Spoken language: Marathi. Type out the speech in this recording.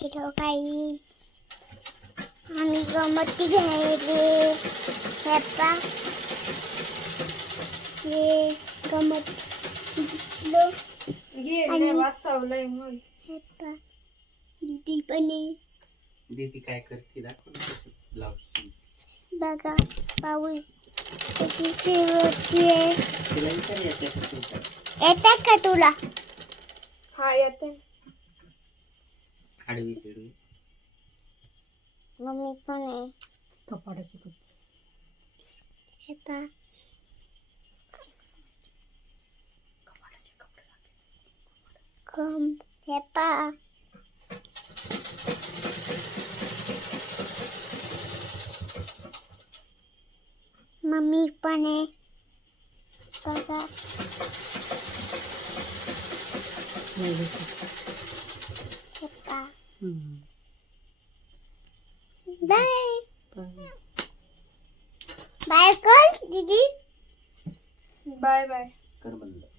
हॅलो गाईस आम्ही गमती घ्यायले. हेपा हे गमत दिसलो. नाही वाचवलंय मग. हेपा दीदी पण आहे दीदी काय करते दाखव ब्लाऊज बघा पाऊस त्याची शेवटची आहे. तिला विचार येते का तुमच्या येतात का तुला? हा येते. అడుగుతుడు మమ్మీతోనే తప్పడుచుడు ఎప్పా కం ఎప్పా మమ్మీ పనే బాగా बाय. बाय कर दीदी. Bye bye. कर बंद.